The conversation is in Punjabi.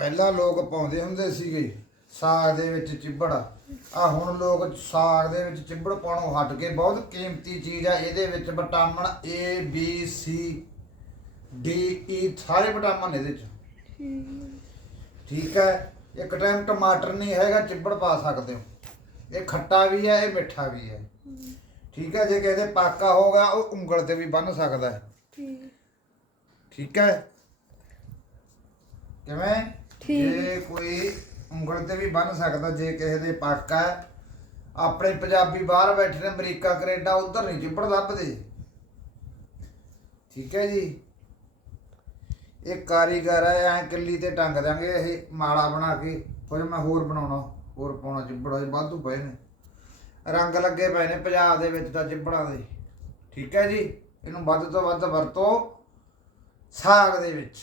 ਪਹਿਲਾਂ ਲੋਕ ਪਾਉਂਦੇ ਹੁੰਦੇ ਸੀਗੇ ਸਾਗ ਦੇ ਵਿੱਚ ਚਿੱਬੜ। ਆ ਹੁਣ ਲੋਕ ਸਾਗ ਦੇ ਵਿੱਚ ਚਿੱਬੜ ਪਾਉਣੋਂ ਹਟ ਕੇ ਬਹੁਤ ਕੀਮਤੀ ਚੀਜ਼ ਆ ਇਹਦੇ ਵਿੱਚ vitamin A B C D E ਸਾਰੇ ਵਿਟਾਮਿਨ ਇਹਦੇ ਚ। ਠੀਕ ਹੈ ਇੱਕ ਟਾਈਮ ਟਮਾਟਰ ਨਹੀਂ ਹੈਗਾ ਚਿੱਬੜ ਪਾ ਸਕਦੇ ਹੋ। ਇਹ ਖੱਟਾ ਵੀ ਹੈ ਇਹ ਮਿੱਠਾ ਵੀ ਹੈ। ਠੀਕ ਹੈ ਜੇ ਕਿਸੇ ਪਾਕਾ ਹੋ ਗਿਆ ਉਹ ਉਂਗਲ ਤੇ ਵੀ ਬੰਨ ਸਕਦਾ ਹੈ। ਠੀਕ। ਠੀਕ ਹੈ। ਕਿਵੇਂ। ਜੇ ਕੋਈ ਉਂਗਲ ਤੇ ਵੀ ਬੰਨ ਸਕਦਾ, ਜੇ ਕਿਸੇ ਦੇ ਪੱਕ ਹੈ। ਆਪਣੇ ਪੰਜਾਬੀ ਬਾਹਰ ਬੈਠੇ ਨੇ, ਅਮਰੀਕਾ, ਕੈਨੇਡਾ, ਉਧਰ ਨਹੀਂ ਚਿੱਬੜ ਲੱਭਦੇ। ਠੀਕ ਹੈ ਜੀ। ਇਹ ਕਾਰੀਗਰ ਹੈ, ਐ ਕਿੱਲੀ ਤੇ ਟੰਗ ਦਾਂਗੇ ਇਹ ਮਾਲਾ ਬਣਾ ਕੇ। ਫਿਰ ਮੈਂ ਹੋਰ ਬਣਾਉਣਾ, ਹੋਰ ਪਾਉਣਾ ਚਿੱਬੜ ਇਹ ਵਾਧੂ ਪਏ ਨੇ। ਰੰਗ ਲੱਗੇ ਪਏ ਨੇ ਪੰਜਾਬ ਦੇ ਵਿੱਚ ਤਾਂ ਚਿੱਬੜਾਂ ਦੇ। ਠੀਕ ਹੈ ਜੀ। ਇਹਨੂੰ ਵੱਧ ਤੋਂ ਵੱਧ ਵਰਤੋ। ਸਾਗ ਦੇ ਵਿੱਚ।